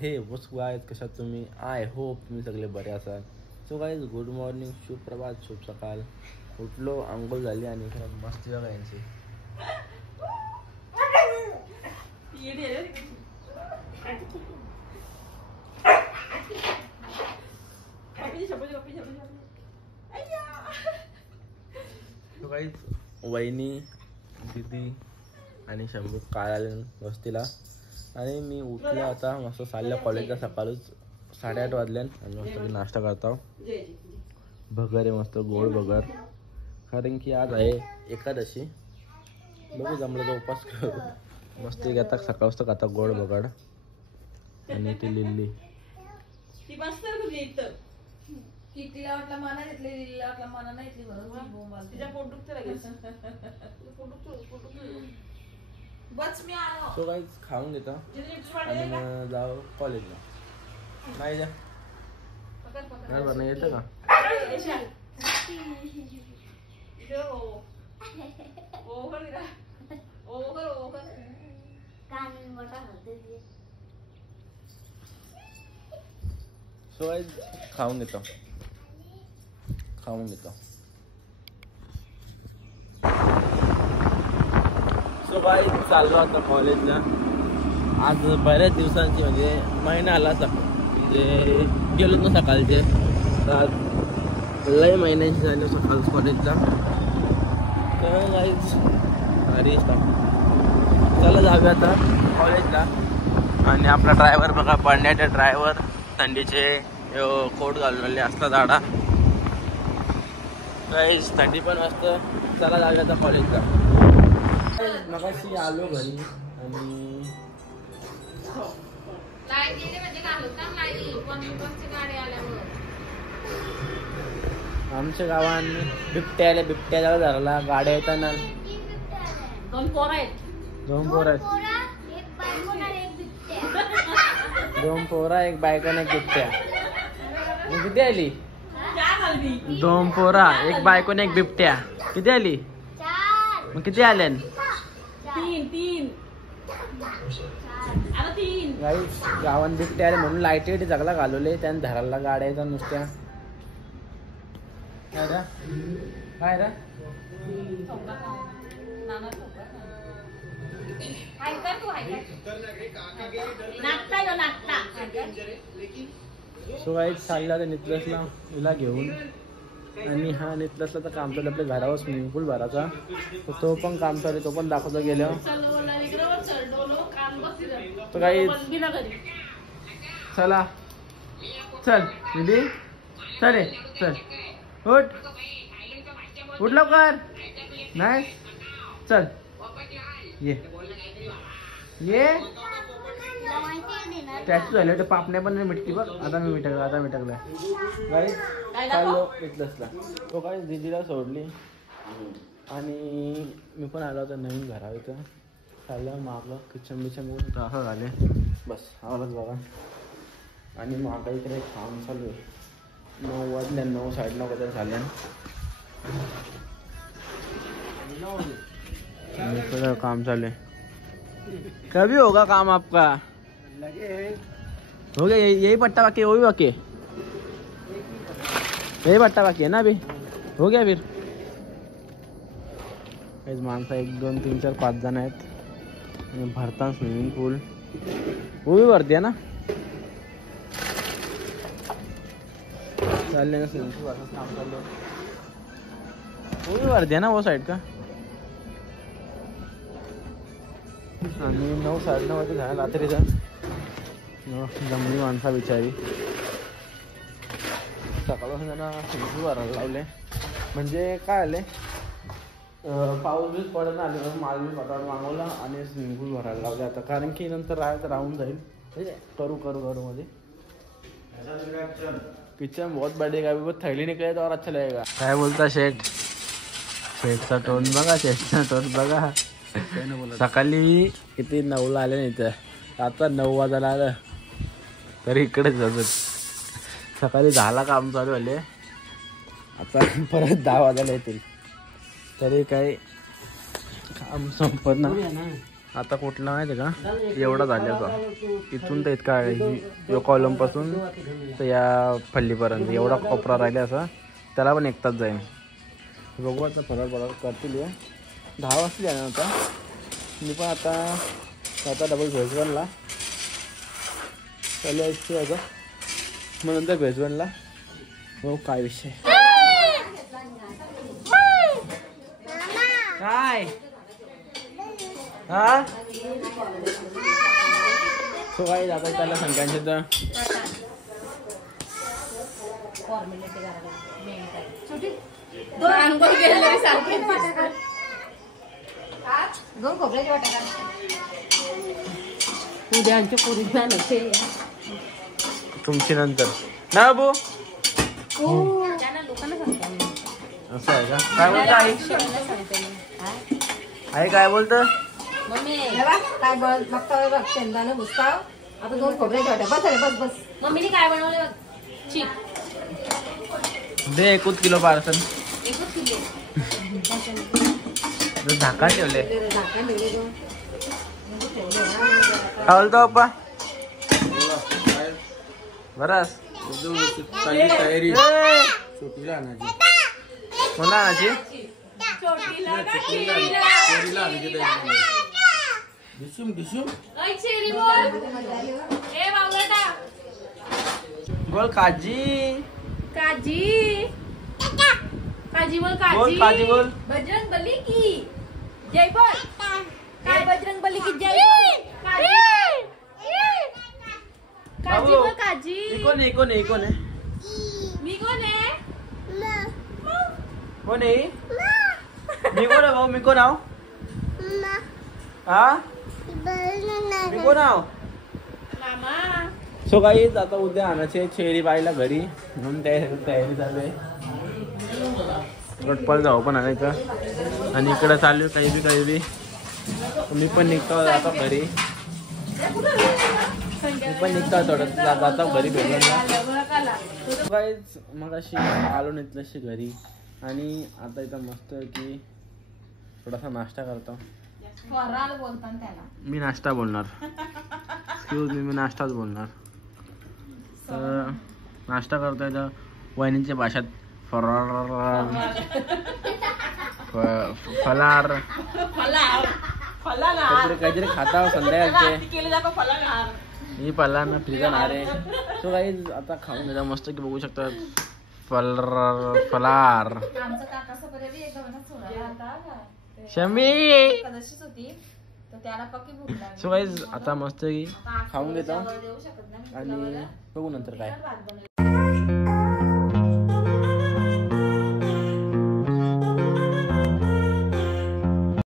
हे what's guys, कशा तुम्ही? आय होप तुम्ही सगळे बरे असाल. सो गाइस, गुड मॉर्निंग, शुभ प्रभात, शुभ सकाळ. उठलो, आंघोळ झाली आणि मस्त बघा यांची. सो गाइस, वहिनी, दीदी आणि शंभू काल आले वस्तीला आणि मी उठलो आता मस्त चालल्या कॉलेजला. सकाळच 8:30 वाजले आणि मस्त नाश्ता करतो. भगर आहे मस्त, गोड भगर, कारण की आज आहे एकादशी. बघू जमलं तर उपास करू. मस्त घेता सकाळ खाता गोड भगर आणि ती लिल्ली. कितीला वाटला माना घेतली, लिलीला वाटला माना नाही घेतली म्हणून तिच्या पोट दुखते लगेच. बस मी आलो. सो गाइस, खाऊन घेतो आणि मग जाऊ कॉलेजला. नाही जा नाही बरं, येतं का? सो गाइस, खाऊन घेतो. सो गाइस, चाललो आता कॉलेजला. आज बऱ्याच दिवसांची म्हणजे महिना आला म्हणजे गेलो ना सकाळचे, तर लय महिन्याची झाली सकाळ कॉलेजला. तर गाइस अरे चला जाऊया आता कॉलेजला. आणि आपला ड्रायव्हर बघा, पडण्याचे ड्रायव्हर, थंडीचे कोट घालून असला झाडा. गाइस थंडी पण असतं. चला जाऊया आता कॉलेजला. मगाशी आलो घरी आणि आमच्या गावात बिबट्या धरला. गाड्या येताना 2 पोरं आहेत. 2 पोरा, 1 बायको आणि 1 बिबट्या. किती आली? 2 पोरा, 1 बायको आणि 1 बिबट्या. किती आली? मग किती आल्या? 3. गावात बिबट्या आले म्हणून लाईटी जगला घालवले. त्याने धरायला गाड्याचा नुसत्या. काय रे? सो गाइस, चालला तर नितलसला हिला घेऊन. आणि हा नितलसला तर काम चालू आपल्या घरावर स्विमिंग पूल भरायचा. तर तो पण काम चालू, तो पण दाखवतो गेल्यावर. तो काही चला चल दीदी, चल उठ लवकर. नाही चल ये टॅटू झाले ते पापण्या पण मिटकी बघ. आता मी मिटकला. गाईस चाललो इथलंचला. तो काय दीदीला सोडली आणि मी पण आलो होतो नवीन घरा इथं. चाललं मागलं किचन बिचन असं झाले. बस आवडच बघा. आणि मागा इकडे काम चालू आहे. 9 वाजल्या, 9 साडे 9 वाजता झाल्या. काम चालू है. कभी होगा काम आपका? हो गया यही पट्टा बाकी, वो भी बाकी, यही पट्टा बाकी है ना अभी. हो गया फिर. माणसं 1 2 3 4 5 जण आहेत. भरता स्विमिंग पूल, वो भी भरती है ना. चालले ना स्विमिंग पूल काम चालू है. वो भी भरती है ना वो साइड का. आणि 9 साडे 9 वाजता झाला रात्रीचा. जमली माणसा बिचारी. सकाळपासून त्यांना स्विमिंग भरायला लावले. म्हणजे काय आले, पाऊस बीस पडत आले म्हणून माल बी पटावर मागवला आणि स्विमिंग पूल भरायला लावले आता. कारण की नंतर राहून जाईल. करू मध्ये किचन बहुत बढ़ेगा. अभी वो थैली निकले तो और अच्छा लगेगा. काय बोलता शेठचा टोन बघा. सकाळी किती 9ला आले नाही तर आता 9 वाजायला आलं तरी इकडेच जात. सकाळी 10ला काम चालू आले. आता परत 10 वाजायला येतील तरी काही काम संपत ना. आता कुठला माहिती का एवढा झाला का इथून तर इतका यो कॉलम पासून तर या फल्लीपर्यंत एवढा कोपरा राहिला असा त्याला पण एक तास जाईल. बघू आता फरार करतील. 10 वाजता जाणार होता मी पण आता डबल भेजवनला चालू असते आता मग नंतर भेजवनला हो काय विषय काय हा सो काय जाता त्याला संख्यांचे तर उद्यांच्या पोरी तुमची नंतर ना बाबू असं आहे का काय बोलत आई काय बोलत काय बोल बघता बघ शेंगदाणे भुसकाव आता 2 खोबऱ्याच्या वाट्या बस बस मम्मीने काय बनवलं चिक दे 1 किलो पार्सल 1 किलो झाका ठेवले काय बोलतो पप्पा बरास तयारी छोटीला आणायची कोणला आणायची बोल काजी काजी काजी बोल बोल काजी बोल बजरंग बली की जय बोल काय बजरंग बली की जय काजी काजी बोल काजी कोण आहे कोण आहे कोण आहे मी कोण आहे कोण आहे मी कोण आहे भाऊ मी कोण आहो हा मी कोण आहो मामा सो काही आता उद्या आणायचे चेरी बाईला घरी म्हणून तयारी चालू आहे. गटपाल जाऊ पण आणायचं आणि इकडं चालू काही बी मी पण निघतो जातो घरी मी पण निघतो थोडं जातो घरी भेटून काहीच मग अशी आलो नाही घरी आणि आता इथं मस्त की थोडासा नाश्ता करतो. मी नाश्ता बोलणार एक्सक्यूज मी नाश्ताच बोलणार. तर नाश्ता करतोय तर वहिनींच्या भाषेत फरार काहीतरी खाता संध्याकाळचे मी पल्ला ना फ्रीजन अरे तो काही आता खाऊन घेता मस्त की बघू शकतात फलार शमी सो गाईज आता मस्त की खाऊन घेतो आणि बघू नंतर काय.